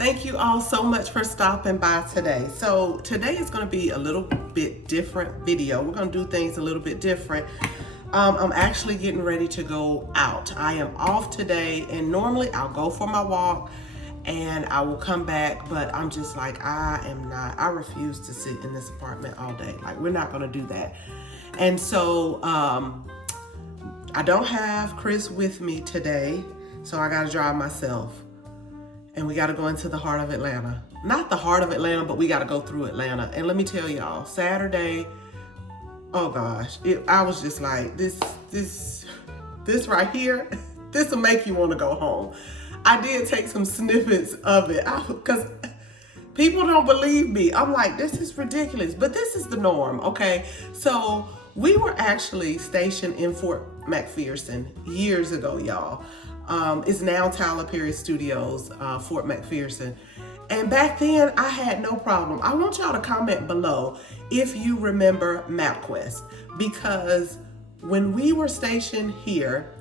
Thank you all so much for stopping by today. So today is going to be a little bit different video. We're going to do things a little bit different. I'm actually getting ready to go out. I am off today, and normally I'll go for my walk and I will come back, but I'm just like, I refuse to sit in this apartment all day. Like, we're not going to do that. And so I don't have Chris with me today, so I got to drive myself. And we got to go into the heart of Atlanta. Not the heart of Atlanta, but we got to go through Atlanta. And let me tell y'all, Saturday, oh gosh, I was just like, this right here, this will make you want to go home. I did take some snippets of it because people don't believe me. I'm like, this is ridiculous, but this is the norm, okay? So we were actually stationed in Fort McPherson years ago, y'all. It's now Tyler Perry Studios, Fort McPherson. And back then, I had no problem. I want y'all to comment below if you remember MapQuest, because when we were stationed here,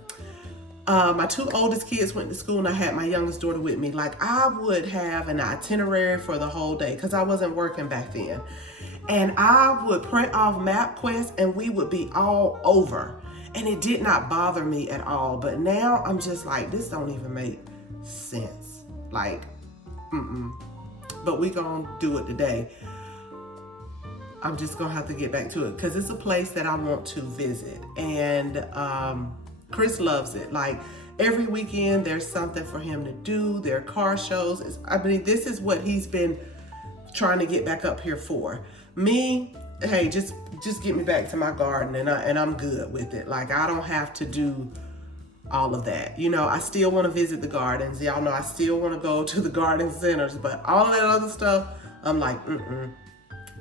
my two oldest kids went to school and I had my youngest daughter with me. Like, I would have an itinerary for the whole day because I wasn't working back then. And I would print off MapQuest and we would be all over. And it did not bother me at all. But now I'm just like, this don't even make sense. Like, But we gonna do it today. I'm just gonna have to get back to it because it's a place that I want to visit. And Chris loves it. Like, every weekend there's something for him to do. There are car shows. This is what he's been trying to get back up here for. Me, hey, just get me back to my garden and I'm good with it. Like, I don't have to do all of that. You know, I still want to visit the gardens. Y'all know I still want to go to the garden centers, but all of that other stuff, I'm like,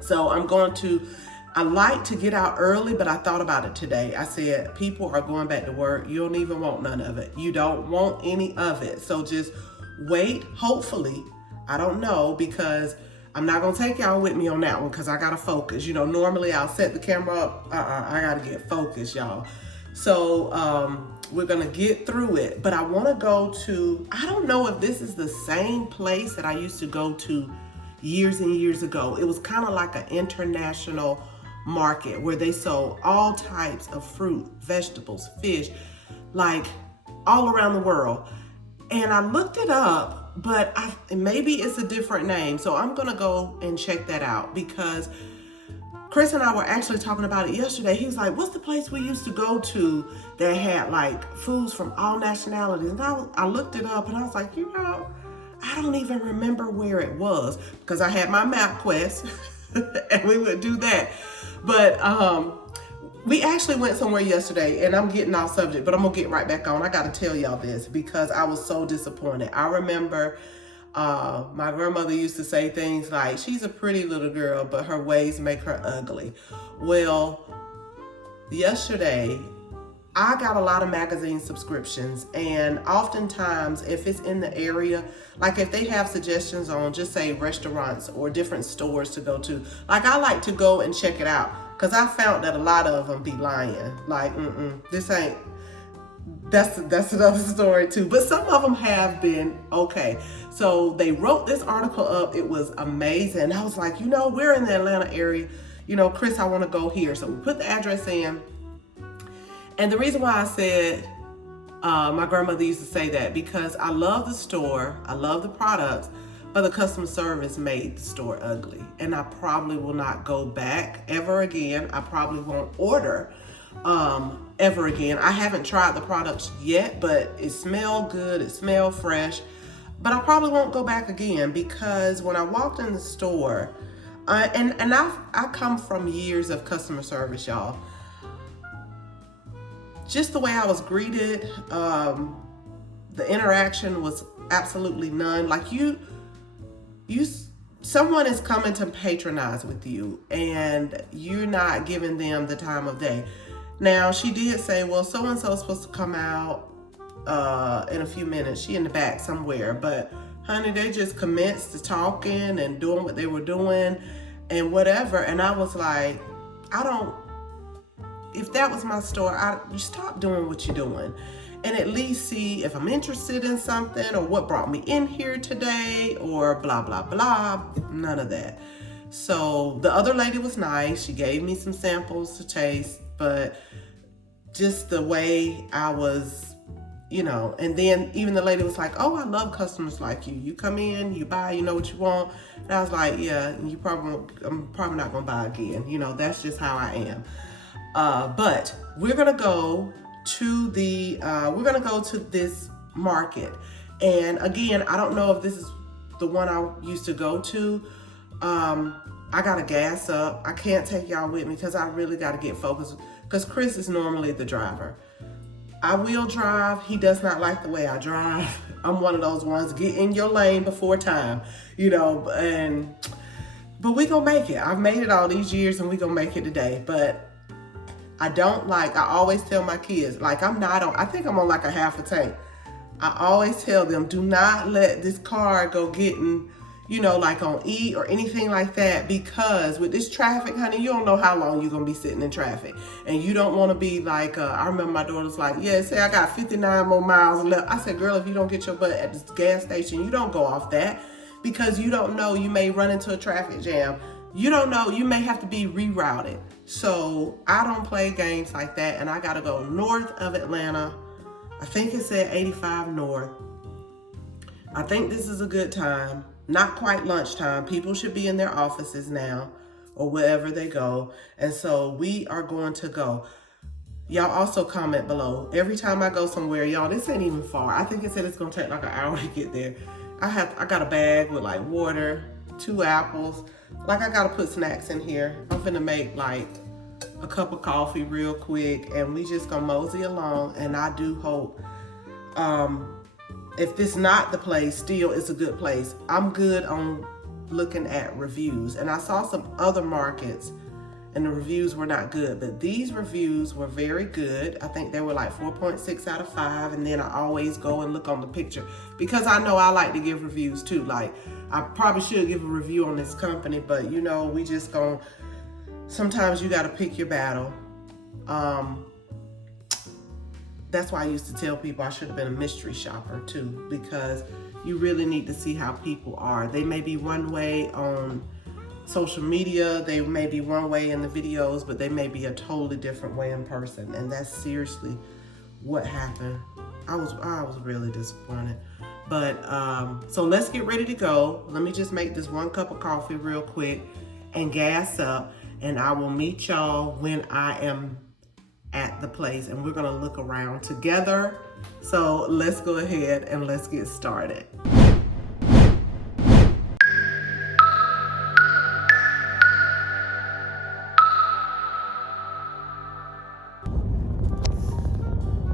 So I like to get out early, but I thought about it today. I said, people are going back to work. You don't even want none of it. You don't want any of it. So just wait. Hopefully, I don't know, because I'm not going to take y'all with me on that one because I got to focus. You know, normally I'll set the camera up. I got to get focused, y'all. So we're going to get through it. But I want to go to, I don't know if this is the same place that I used to go to years and years ago. It was kind of like an international market where they sold all types of fruit, vegetables, fish, like all around the world. And I looked it up, but maybe it's a different name. So I'm gonna go and check that out, because Chris and I were actually talking about it yesterday. He was like, what's the place we used to go to that had like foods from all nationalities? And I looked it up and I was like, I don't even remember where it was, because I had my MapQuest and we would do that. But we actually went somewhere yesterday, and I'm getting off subject, but I'm gonna get right back on. I gotta tell y'all this because I was so disappointed. I remember my grandmother used to say things like, she's a pretty little girl, but her ways make her ugly. Well, yesterday, I got a lot of magazine subscriptions, and oftentimes if it's in the area, like if they have suggestions on, just say restaurants or different stores to go to, like I like to go and check it out, because I found that a lot of them be lying. Like, this ain't, that's another story too. But some of them have been okay. So they wrote this article up. It was amazing. I was like, we're in the Atlanta area. Chris, I want to go here. So we put the address in. And the reason why I said my grandmother used to say that, because I love the store, I love the products, but the customer service made the store ugly. And I probably will not go back ever again. I probably won't order ever again. I haven't tried the products yet, but it smelled good, it smelled fresh. But I probably won't go back again, because when I walked in the store, and I come from years of customer service, y'all. Just the way I was greeted, the interaction was absolutely none. Like someone is coming to patronize with you, and you're not giving them the time of day. Now, she did say, well, so-and-so is supposed to come out in a few minutes. She in the back somewhere. But, honey, they just commenced to talking and doing what they were doing and whatever. And I was like, if that was my store, you stop doing what you're doing. and at least see if I'm interested in something or what brought me in here today or blah, blah, blah. None of that. So the other lady was nice. She gave me some samples to taste, but just the way I was, and then even the lady was like, oh, I love customers like you. You come in, you buy, you know what you want. And I was like, yeah, I'm probably not gonna buy again. That's just how I am. But we're gonna go to this market. And again, I don't know if this is the one I used to go to. I gotta gas up. I can't take y'all with me because I really gotta get focused, because Chris is normally the driver. I will drive. He does not like the way I drive. I'm one of those ones, get in your lane before time, but we gonna make it. I've made it all these years and we gonna make it today. But I always tell my kids, I think I'm on like a half a tank. I always tell them, do not let this car go getting, on E or anything like that, because with this traffic, honey, you don't know how long you're going to be sitting in traffic. And you don't want to be like, I remember my daughter was like, yeah, say I got 59 more miles left. I said, girl, if you don't get your butt at this gas station, you don't go off that, because you don't know, you may run into a traffic jam. You don't know, you may have to be rerouted. So I don't play games like that. And I got to go north of Atlanta. I think it's at 85 North. I think this is a good time. Not quite lunchtime. People should be in their offices now or wherever they go. And so we are going to go. Y'all also comment below. Every time I go somewhere, y'all, this ain't even far. I think it said it's going to take like an hour to get there. I got a bag with like water, 2 apples. I got to put snacks in here. I'm finna make like a cup of coffee real quick, and we just gonna mosey along. And I do hope, if this not the place, still it's a good place. I'm good on looking at reviews, and I saw some other markets and the reviews were not good, but these reviews were very good. I think they were like 4.6 out of 5. And then I always go and look on the picture, because I know I like to give reviews too. Like, I probably should give a review on this company, but we just gonna, sometimes you got to pick your battle. That's why I used to tell people I should have been a mystery shopper too, because you really need to see how people are. They may be one way on social media, they may be one way in the videos, but they may be a totally different way in person. And that's seriously what happened. I was really disappointed. But so let's get ready to go. Let me just make this 1 cup of coffee real quick and gas up, and I will meet y'all when I am at the place, and we're gonna look around together. So let's go ahead and let's get started.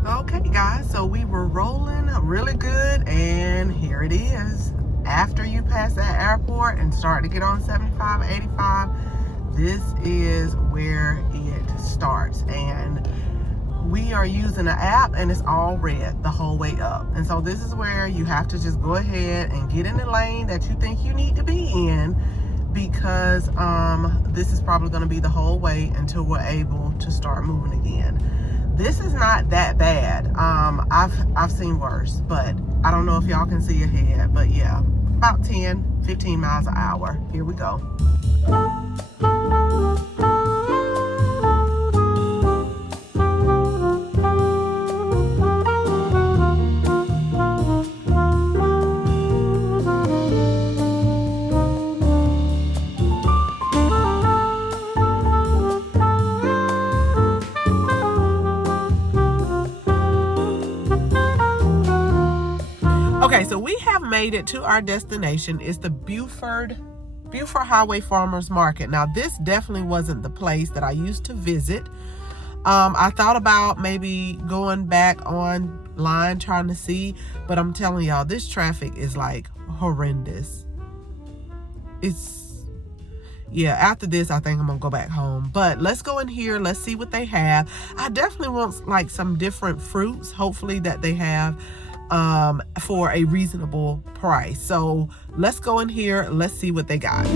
Okay guys, so we were rolling really good, and here it is. After you pass that airport and start to get on 75, 85, this is where it starts. And we are using an app, and it's all red the whole way up. And so this is where you have to just go ahead and get in the lane that you think you need to be in, because this is probably going to be the whole way until we're able to start moving again. This is not that bad. I've seen worse, but I don't know if y'all can see ahead. But yeah, about 10, 15 miles an hour. Here we go. Okay, so we have made it to our destination. It's the Buford Highway Farmers Market. Now, this definitely wasn't the place that I used to visit. I thought about maybe going back online trying to see, but I'm telling y'all, this traffic is like horrendous. Yeah, after this, I think I'm gonna go back home. But let's go in here. Let's see what they have. I definitely want like some different fruits, hopefully, that they have for a reasonable price. So let's go in here. Let's see what they got.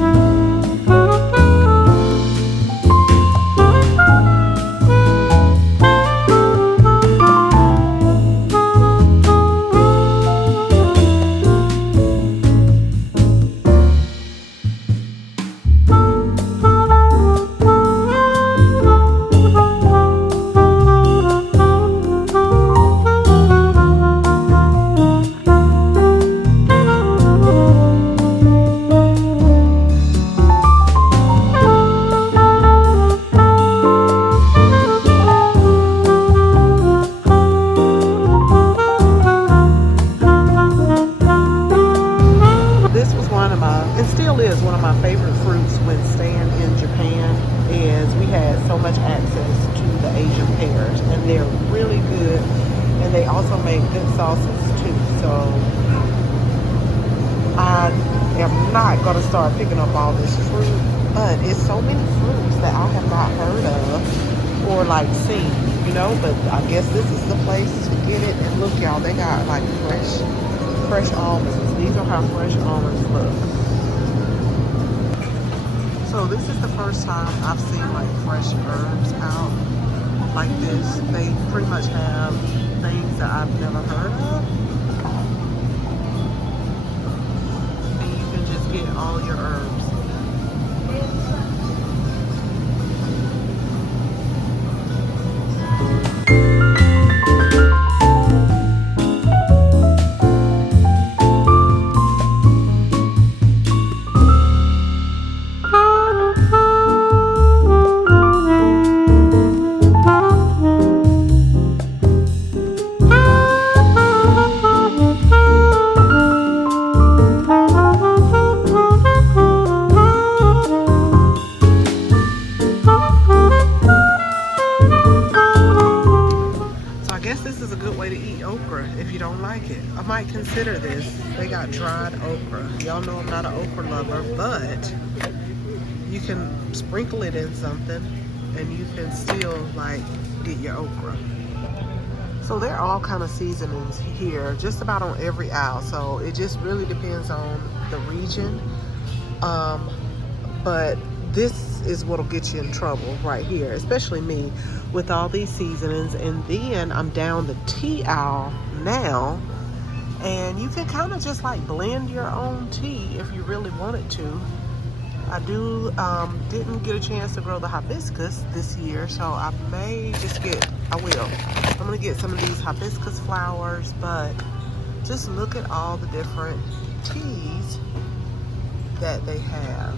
one of my, it still is one of my favorite fruits when staying in Japan, is we had so much access to the Asian pears, and they're really good, and they also make good sauces too. So I am not going to start picking up all this fruit, but it's so many fruits that I have not heard of or like seen, you know, but I guess this is the place to get it. And look, y'all, they got like fresh almonds. These are how fresh almonds look. So this is the first time I've seen like fresh herbs out like this. They pretty much have things that I've never heard of. And you can just get all your herbs. If you don't like it, I might consider this. They got dried okra. Y'all know I'm not an okra lover, but you can sprinkle it in something and you can still like get your okra. So there are all kind of seasonings here, just about on every aisle. So it just really depends on the region. But this is what'll get you in trouble right here, especially me, with all these seasonings. And then I'm down the tea aisle now, and you can kind of just like blend your own tea if you really wanted to. I didn't get a chance to grow the hibiscus this year, so I may just I'm gonna get some of these hibiscus flowers. But just look at all the different teas that they have.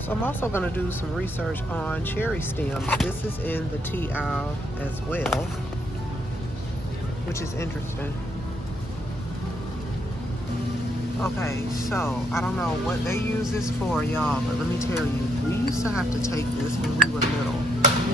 So I'm also going to do some research on cherry stems. This is in the tea aisle as well, which is interesting. Okay, so I don't know what they use this for, y'all, but let me tell you, we used to have to take this when we were little,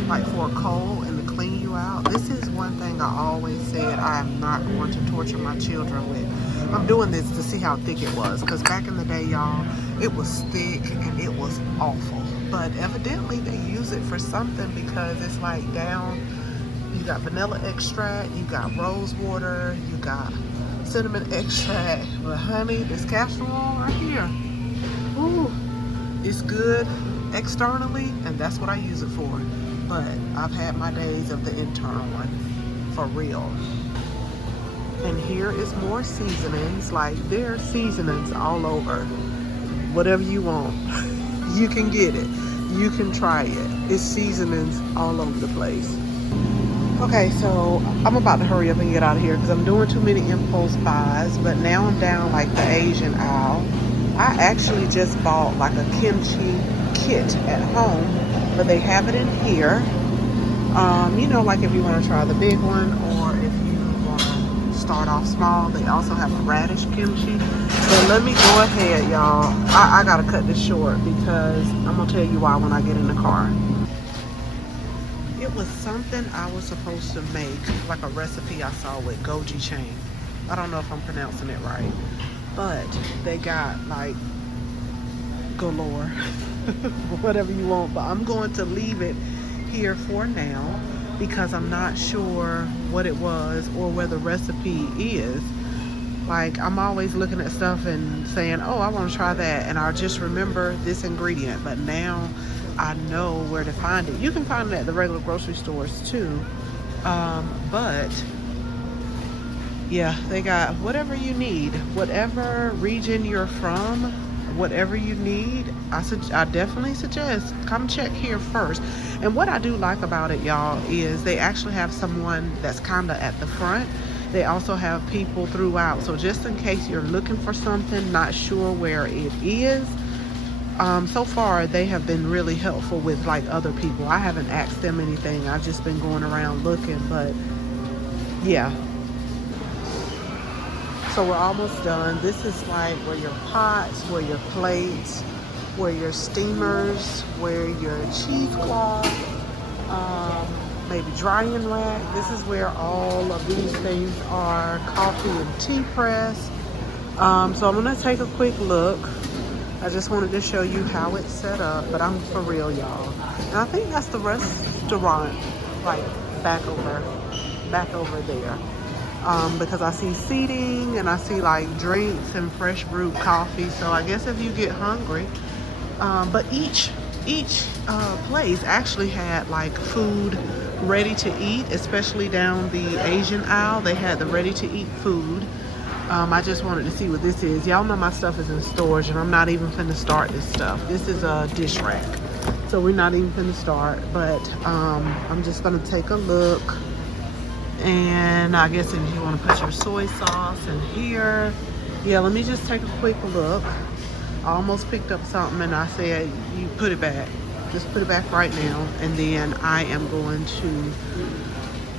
like for a cold and to clean you out. This is one thing I always said I am not going to torture my children with. I'm doing this to see how thick it was, because back in the day, y'all, it was thick and it was awful. But evidently they use it for something, because it's like you got vanilla extract, you got rose water, you got cinnamon extract, but honey, this castor oil right here, ooh, it's good externally, and that's what I use it for. But I've had my days of the internal one, for real. And here is more seasonings. Like, there are seasonings all over. Whatever you want, you can get it. You can try it. It's seasonings all over the place. Okay, so I'm about to hurry up and get out of here because I'm doing too many impulse buys. But now I'm down like the Asian aisle. I actually just bought like a kimchi kit at home, but they have it in here. You know, like if you want to try the big one, or if you want to start off small, they also have a radish kimchi. So let me go ahead, y'all. I gotta cut this short because I'm gonna tell you why when I get in the car. It was something I was supposed to make, like a recipe I saw with goji chain. I don't know if I'm pronouncing it right, but they got like galore, whatever you want. But I'm going to leave it here for now because I'm not sure what it was or where the recipe is. Like, I'm always looking at stuff and saying, oh, I want to try that, and I'll just remember this ingredient. But now I know where to find it. You can find it at the regular grocery stores too. But yeah, they got whatever you need, whatever region you're from, whatever you need. I definitely suggest come check here first. And what I do like about it, y'all, is they actually have someone that's kind of at the front. They also have people throughout. So just in case you're looking for something, not sure where it is, So far they have been really helpful with like other people. I haven't asked them anything. I've just been going around looking, but yeah. So we're almost done. This is like where your pots, where your plates, where your steamers, where your cheesecloth, maybe drying rack. This is where all of these things are. Coffee and tea press. So I'm gonna take a quick look. I just wanted to show you how it's set up, but I'm for real, y'all. And I think that's the restaurant, like back over there. Because I see seating and I see like drinks and fresh brewed coffee. So I guess if you get hungry, but each place actually had like food ready to eat, especially down the Asian aisle. They had the ready to eat food. I just wanted to see what this is. Y'all know my stuff is in storage and I'm not even finna start this stuff. This is a dish rack. So we're not even finna start, but I'm just gonna take a look. And I guess if you want to put your soy sauce in here. Yeah, let me just take a quick look. I almost picked up something and I said, you put it back. Just put it back right now. And then I am going to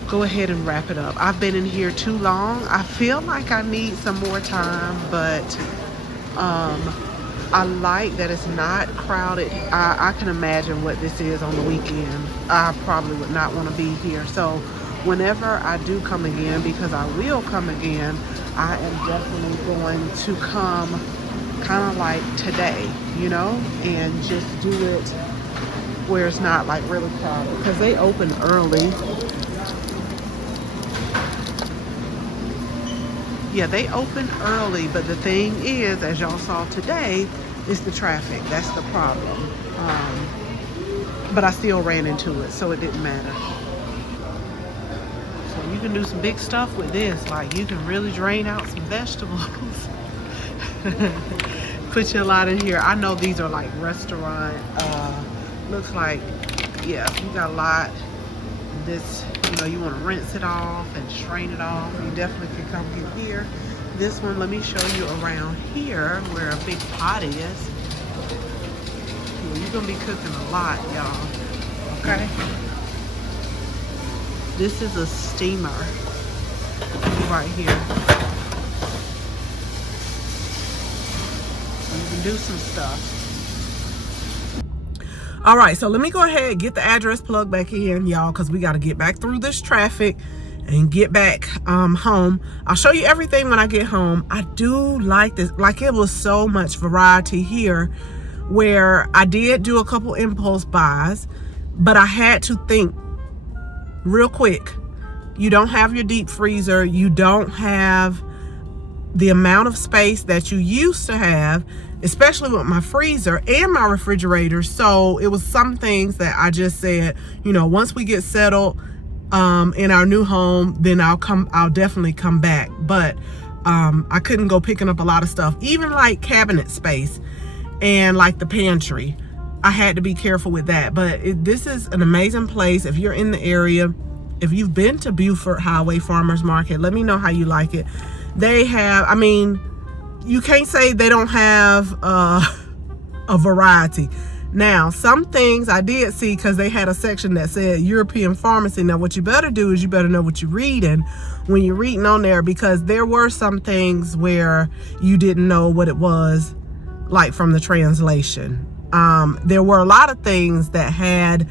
go ahead and wrap it up. I've been in here too long. I feel like I need some more time, but I like that it's not crowded. I can imagine what this is on the weekend. I probably would not want to be here. So whenever I do come again, because I will come again, I am definitely going to come kind of like today, you know, and just do it where it's not like really crowded, because they open early. Yeah, they open early, but the thing is, as y'all saw today, is the traffic. That's the problem. But I still ran into it, so it didn't matter. You can do some big stuff with this. Like, you can really drain out some vegetables. Put your lot in here. I know these are like restaurant, looks like, yeah, you got a lot. This, you know, you want to rinse it off and strain it off. You definitely can come get here. This one, let me show you around here where a big pot is. You're gonna be cooking a lot, y'all. Okay. This is a steamer right here. You can do some stuff. All right, so let me go ahead and get the address plugged back in, y'all, because we got to get back through this traffic and get back home. I'll show you everything when I get home. I do like this. Like, it was so much variety here, where I did do a couple impulse buys, but I had to think real quick. You don't have your deep freezer. You don't have the amount of space that you used to have, especially with my freezer and my refrigerator. So it was some things that I just said, you know, once we get settled in our new home, then I'll definitely come back. But I couldn't go picking up a lot of stuff, even like cabinet space and like the pantry. I had to be careful with that. But this is an amazing place. If you're in the area, if you've been to Buford Highway Farmers Market, let me know how you like it. They have, I mean, you can't say they don't have a variety. Now, some things I did see, because they had a section that said European pharmacy. Now, what you better do is you better know what you're reading when you're reading on there, because there were some things where you didn't know what it was, like from the translation. There were a lot of things that had,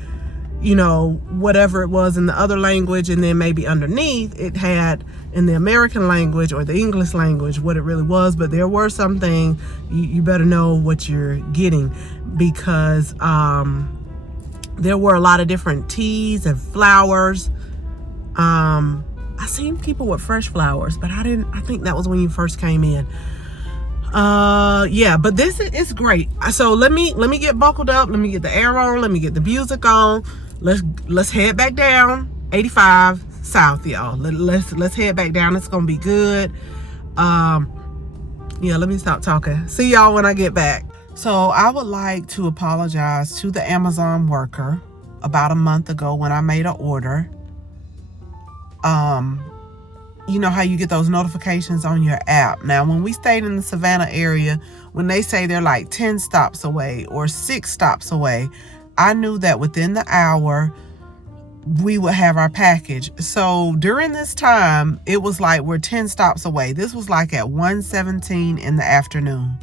you know, whatever it was in the other language, and then maybe underneath it had in the American language or the English language what it really was. But there were some things you better know what you're getting, because there were a lot of different teas and flowers. I seen people with fresh flowers, but I think that was when you first came in. Yeah, but this is great. So let me get buckled up, let me get the air on, let me get the music on. Let's head back down 85 south, y'all. Let's head back down. It's gonna be good. Yeah, let me stop talking. See y'all when I get back. So I would like to apologize to the Amazon worker. About a month ago when I made an order, you know how you get those notifications on your app. Now, when we stayed in the Savannah area, when they say they're like 10 stops away or 6 stops away, I knew that within the hour we would have our package. So during this time, it was like we're 10 stops away. This was like at 1:17 in the afternoon.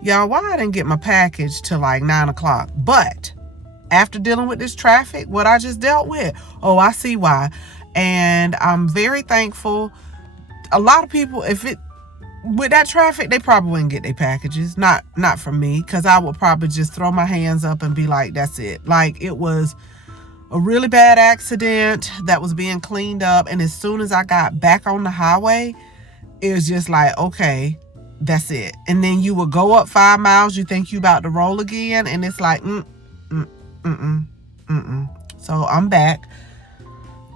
Y'all, why I didn't get my package till like 9 o'clock? But after dealing with this traffic, what I just dealt with, oh, I see why. And I'm very thankful. A lot of people, with that traffic, they probably wouldn't get their packages. Not from me, because I would probably just throw my hands up and be like, that's it. Like, it was a really bad accident that was being cleaned up. And as soon as I got back on the highway, it was just like, okay, that's it. And then you would go up 5 miles, you think you about to roll again, and it's like, So I'm back.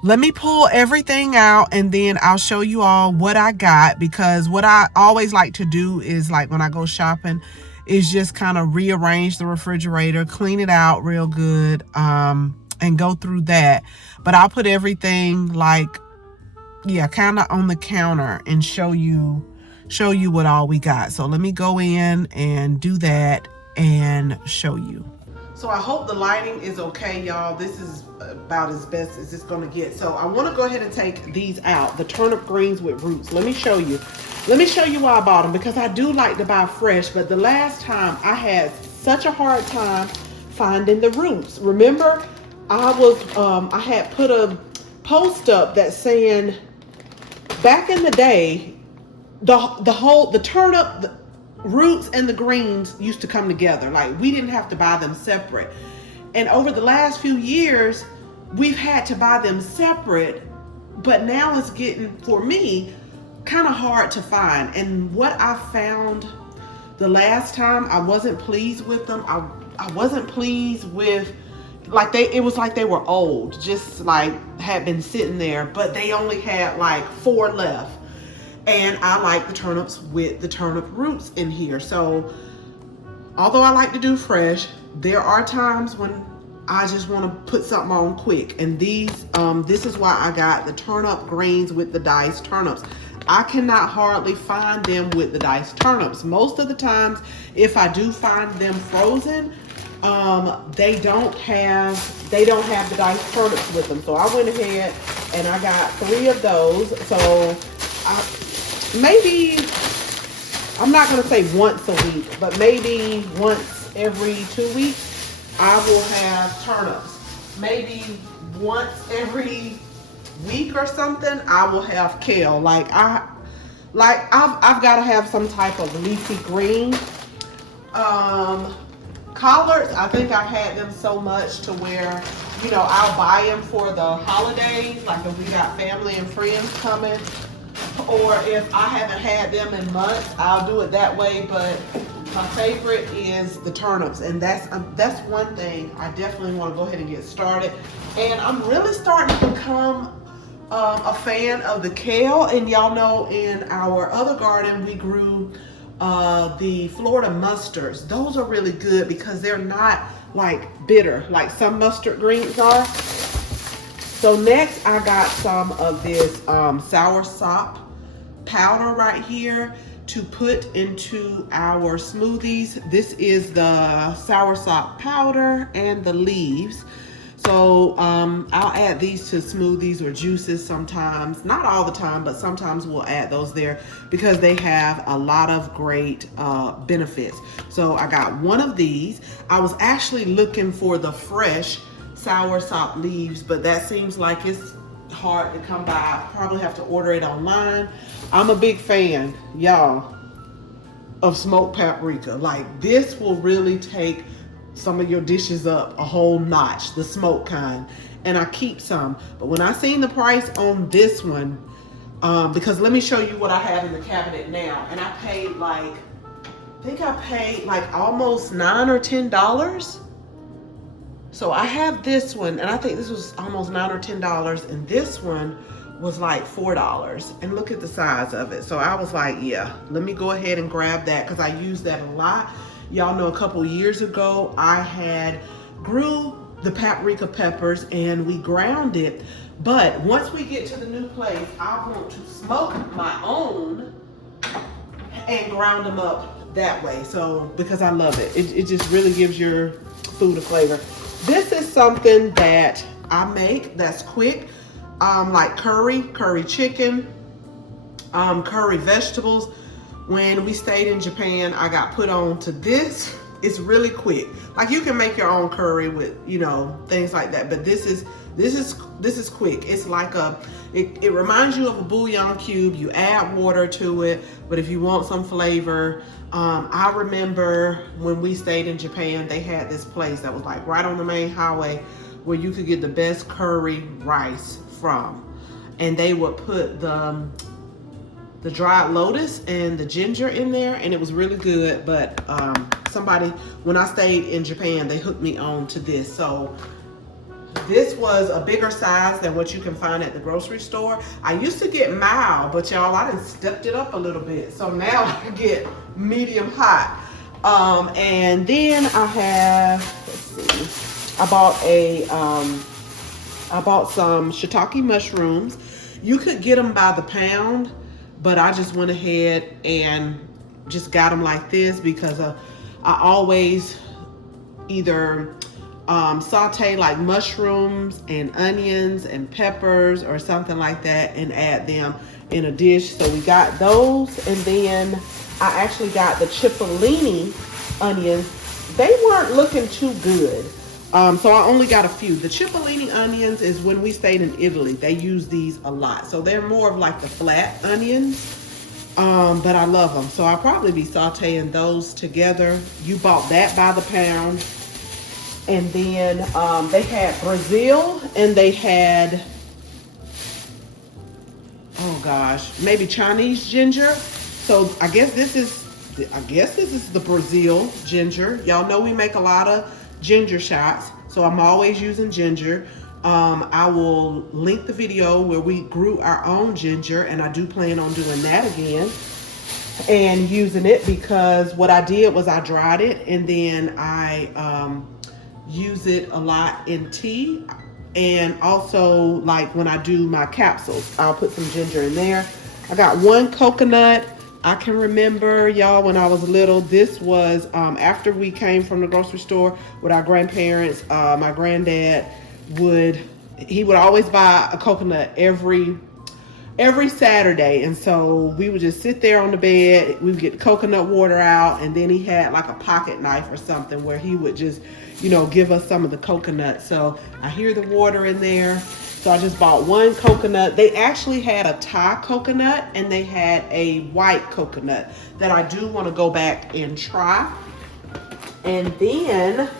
Let me pull everything out and then I'll show you all what I got, because what I always like to do is, like, when I go shopping, is just kind of rearrange the refrigerator, clean it out real good, and go through that. But I'll put everything, like, kind of on the counter and show you what all we got. So let me go in and do that and show you. So I hope the lighting is okay, y'all. This is about as best as it's gonna get. So I wanna go ahead and take these out, the turnip greens with roots. Let me show you why I bought them, because I do like to buy fresh, but the last time I had such a hard time finding the roots. Remember, I had put a post up that saying, back in the day, the turnip, the roots and the greens used to come together. Like, we didn't have to buy them separate. And over the last few years, we've had to buy them separate, but now it's getting, for me, kind of hard to find. And what I found the last time, I wasn't pleased with them. I wasn't pleased with, like, it was like they were old, just like had been sitting there, but they only had like 4 left. And I like the turnips with the turnip roots in here. So although I like to do fresh, there are times when I just want to put something on quick. And this is why I got the turnip greens with the diced turnips. I cannot hardly find them with the diced turnips. Most of the times, if I do find them frozen, they don't have the diced turnips with them. So I went ahead and I got 3 of those. So maybe, I'm not going to say once a week, but maybe once every 2 weeks, I will have turnips. Maybe once every week or something, I will have kale. I've got to have some type of leafy green. Collards, I think I've had them so much to where, I'll buy them for the holidays, like if we got family and friends coming. Or if I haven't had them in months, I'll do it that way. But my favorite is the turnips, and that's one thing I definitely want to go ahead and get started. And I'm really starting to become a fan of the kale. And y'all know, in our other garden we grew the Florida mustards. Those are really good because they're not like bitter like some mustard greens are. So next I got some of this soursop powder right here to put into our smoothies. This is the soursop powder and the leaves. So I'll add these to smoothies or juices sometimes. Not all the time, but sometimes we'll add those there because they have a lot of great benefits. So I got one of these. I was actually looking for the fresh soursop leaves, but that seems like it's hard to come by. I probably have to order it online. I'm a big fan, y'all, of smoked paprika. Like, this will really take some of your dishes up a whole notch, the smoked kind. And I keep some, but when I seen the price on this one, because let me show you what I have in the cabinet now, and I paid like, I think I paid like almost $9 or $10. So I have this one, and I think this was almost $9 or $10, and this one was like $4. And look at the size of it. So I was like, yeah, let me go ahead and grab that because I use that a lot. Y'all know a couple years ago, I had grew the paprika peppers and we ground it, But once we get to the new place, I want to smoke my own and ground them up that way. So, because I love it. It just really gives your food a flavor. This is something that I make that's quick, like curry chicken, curry vegetables. When we stayed in Japan, I got put on to this. It's really quick. Like you can make your own curry with, you know, things like that. But this is quick. It's like it reminds you of a bouillon cube. You add water to it, but if you want some flavor, I remember when we stayed in Japan, they had this place that was like right on the main highway where you could get the best curry rice from, and they would put the dried lotus and the ginger in there, and it was really good. But somebody, when I stayed in Japan, they hooked me on to this. So this was a bigger size than what you can find at the grocery store. I used to get mild, but y'all, I done stepped it up a little bit. So now I get medium hot. And then I have, let's see, I bought some shiitake mushrooms. You could get them by the pound, but I just went ahead and just got them like this because I always either saute like mushrooms and onions and peppers or something like that and add them in a dish. So we got those, and then I actually got the cipollini onions. They weren't looking too good, so I only got a few. The cipollini onions is when we stayed in Italy. They use these a lot, so they're more of like the flat onions. But I love them, so I'll probably be sauteing those together. You bought that by the pound. And then they had Brazil, and they had, oh gosh, maybe Chinese ginger. So I guess this is the Brazil ginger. Y'all know we make a lot of ginger shots, so I'm always using ginger. I will link the video where we grew our own ginger, and I do plan on doing that again and using it, because what I did was I dried it, and then I use it a lot in tea, and also like when I do my capsules, I'll put some ginger in there. I got one coconut. I can remember, y'all, when I was little, this was after we came from the grocery store with our grandparents. My granddad would always buy a coconut every Saturday, and so we would just sit there on the bed. We would get the coconut water out, and then he had like a pocket knife or something where he would just, you know, give us some of the coconut. So I hear the water in there, so I just bought one coconut. They actually had a Thai coconut, and they had a white coconut that I do want to go back and try. And then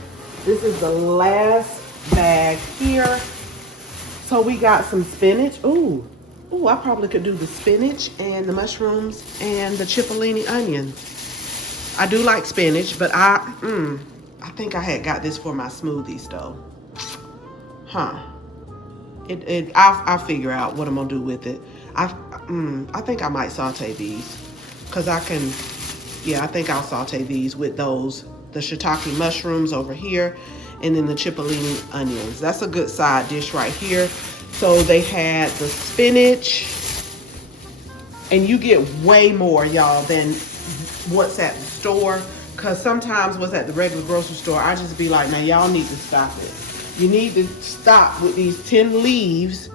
this is the last bag here. So we got some spinach. Ooh, I probably could do the spinach and the mushrooms and the cipollini onions. I do like spinach, but I think I had got this for my smoothies though. I'll figure out what I'm gonna do with it. I think I might saute these, because I think I'll saute these with the shiitake mushrooms over here, and then the cipollini onions. That's a good side dish right here. So they had the spinach, and you get way more, y'all, than what's at the store, because sometimes what's at the regular grocery store, I just be like, now y'all need to stop it. You need to stop with these 10 leaves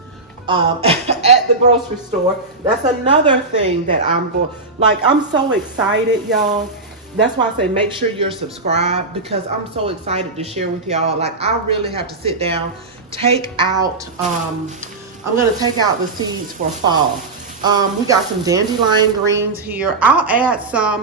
at the grocery store. That's another thing that I'm so excited, y'all. That's why I say make sure you're subscribed, because I'm so excited to share with y'all. Like, I really have to sit down, I'm gonna take out the seeds for fall. We got some dandelion greens here. I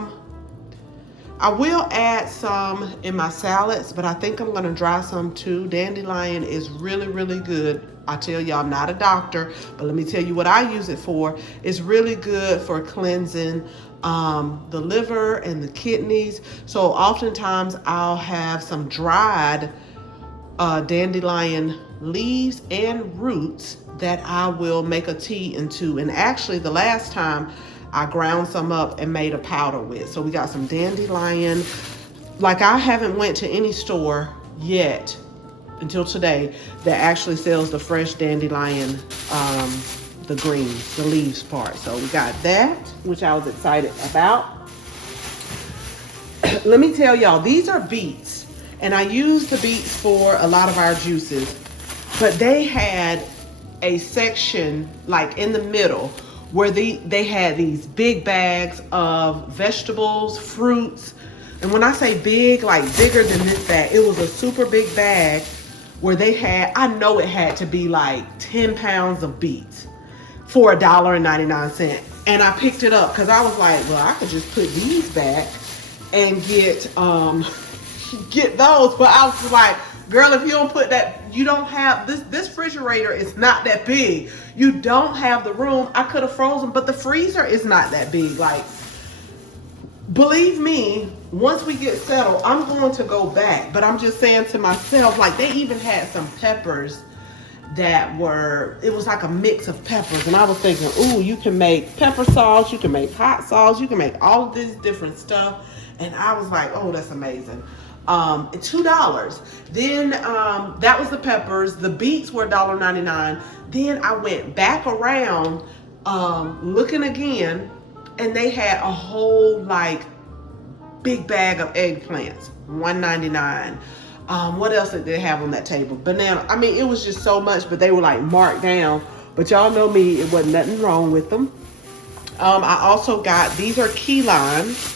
will add some in my salads, but I think I'm gonna dry some too. Dandelion is really, really good. I tell you, I'm not a doctor, but let me tell you what I use it for. It's really good for cleansing the liver and the kidneys. So oftentimes I'll have some dried dandelion leaves and roots that I will make a tea into. And actually the last time I ground some up and made a powder with. So we got some dandelion. Like, I haven't went to any store yet until today, that actually sells the fresh dandelion, the greens, the leaves part. So we got that, which I was excited about. Let me tell y'all, these are beets, and I use the beets for a lot of our juices, but they had a section like in the middle where they had these big bags of vegetables, fruits. And when I say big, like bigger than this bag, it was a super big bag where they had, I know it had to be like 10 pounds of beets for $1.99. And I picked it up because I was like, well, I could just put these back and get those. But I was like, girl, if you don't put that, you don't have, this refrigerator is not that big. You don't have the room. I could have frozen, but the freezer is not that big. Like, believe me, once we get settled, I'm going to go back. But I'm just saying to myself, like, they even had some peppers that were, it was like a mix of peppers. And I was thinking, ooh, you can make pepper sauce, you can make hot sauce, you can make all of this different stuff. And I was like, oh, that's amazing. $2. Then that was the peppers. The beets were $1.99. Then I went back around looking again, and they had a whole like big bag of eggplants, $1.99. What else did they have on that table? Banana. I mean, it was just so much, but they were like marked down. But y'all know me, it wasn't nothing wrong with them. I also got, these are key limes.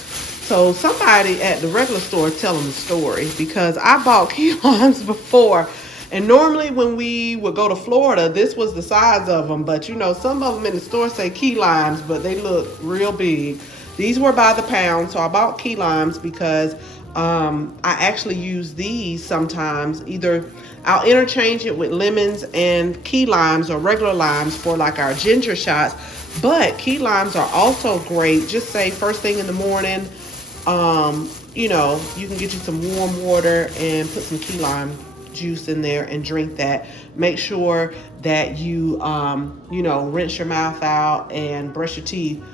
So somebody at the regular store is telling the story, because I bought key limes before. And normally when we would go to Florida, this was the size of them. But you know, some of them in the store say key limes, but they look real big. These were by the pound. So I bought key limes because I actually use these sometimes. Either I'll interchange it with lemons and key limes or regular limes for like our ginger shots. But key limes are also great. Just say first thing in the morning. You know, you can get you some warm water and put some key lime juice in there and drink that. Make sure that you, you know, rinse your mouth out and brush your teeth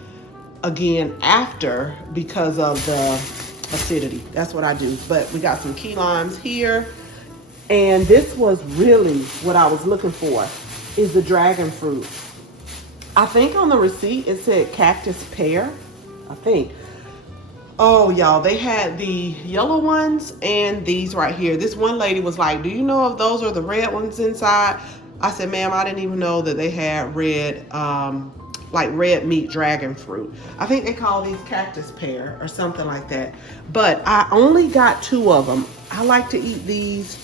again after, because of the acidity. That's what I do. But we got some key limes here. And this was really what I was looking for, is the dragon fruit. I think on the receipt it said cactus pear, I think. Oh, y'all, they had the yellow ones and these right here. This one lady was like, do you know if those are the red ones inside? I said, ma'am, I didn't even know that they had red, like red meat dragon fruit. I think they call these cactus pear or something like that. But I only got 2 of them. I like to eat these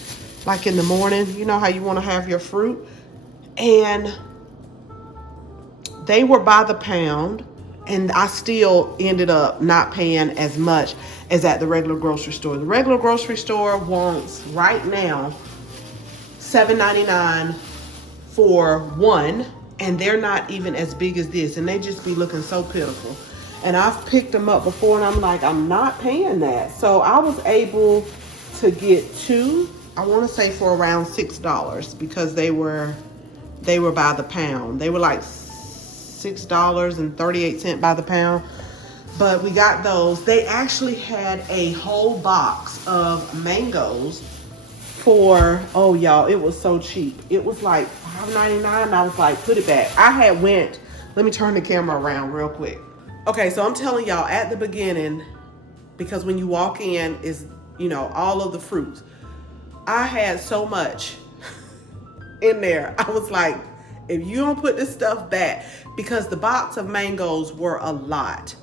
like in the morning. You know how you want to have your fruit? And they were by the pound. And I still ended up not paying as much as at the regular grocery store. The regular grocery store wants right now $7.99 for one, and they're not even as big as this, and they just be looking so pitiful. And I've picked them up before, and I'm like, I'm not paying that. So I was able to get 2, I want to say for around $6, because they were by the pound. They were like $6.38 by the pound. But we got those. They actually had a whole box of mangoes for, oh y'all, it was so cheap. It was like $5.99. I was like, put it back. I had went, let me turn the camera around real quick. Okay, so I'm telling y'all at the beginning, because when you walk in is, you know, all of the fruits. I had so much in there. I was like, if you don't put this stuff back, because the box of mangoes were a lot.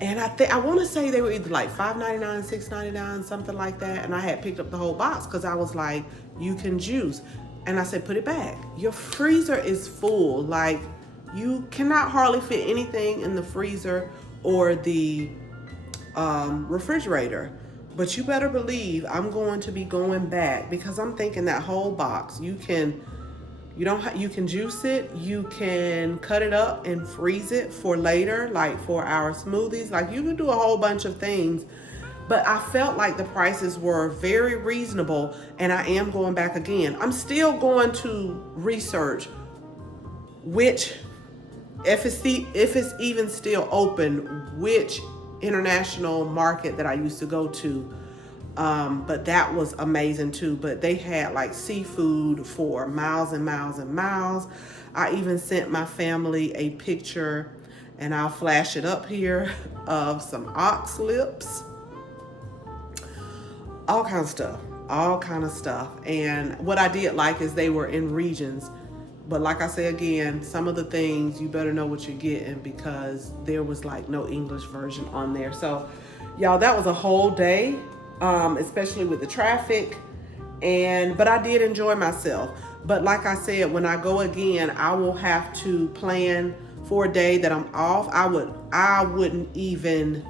And I want to say they were either like $5.99, $6.99, something like that. And I had picked up the whole box because I was like, you can juice. And I said, put it back. Your freezer is full. Like, you cannot hardly fit anything in the freezer or the refrigerator. But you better believe I'm going to be going back, because I'm thinking that whole box, you can juice it, you can cut it up and freeze it for later, like for our smoothies. Like, you can do a whole bunch of things. But I felt like the prices were very reasonable, and I am going back again. I'm still going to research which, if it's even still open, which international market that I used to go to But that was amazing too. But they had like seafood for miles and miles and miles. I even sent my family a picture, and I'll flash it up here, of some ox lips, all kind of stuff, all kind of stuff. And what I did like is they were in regions. But like I say again, some of the things you better know what you're getting, because there was like no English version on there. So y'all, that was a whole day, especially with the traffic. But I did enjoy myself. But like I said, when I go again, I will have to plan for a day that I'm off. I wouldn't even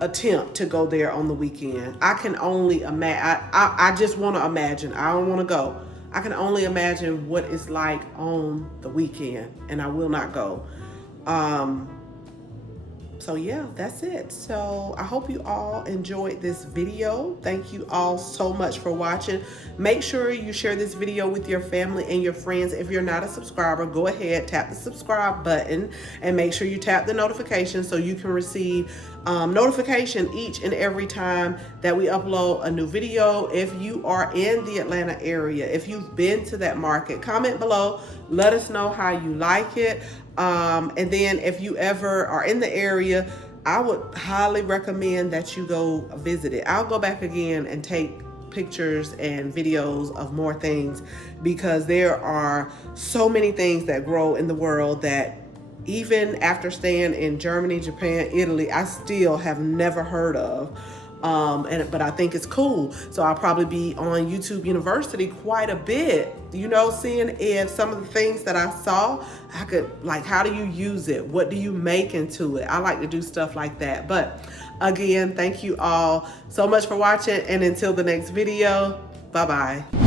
attempt to go there on the weekend. I can only imagine. I just want to imagine. I don't want to go. I can only imagine what it's like on the weekend, and I will not go. So yeah, that's it. So I hope you all enjoyed this video. Thank you all so much for watching. Make sure you share this video with your family and your friends. If you're not a subscriber, go ahead, tap the subscribe button, and make sure you tap the notification so you can receive notification each and every time that we upload a new video. If you are in the Atlanta area, if you've been to that market, comment below. Let us know how you like it. And then if you ever are in the area, I would highly recommend that you go visit it. I'll go back again and take pictures and videos of more things, because there are so many things that grow in the world that even after staying in Germany, Japan, Italy, I still have never heard of. But I think it's cool. So I'll probably be on YouTube University quite a bit, seeing if some of the things that I saw, I could, like, how do you use it? What do you make into it? I like to do stuff like that. But again, thank you all so much for watching. And until the next video, bye-bye.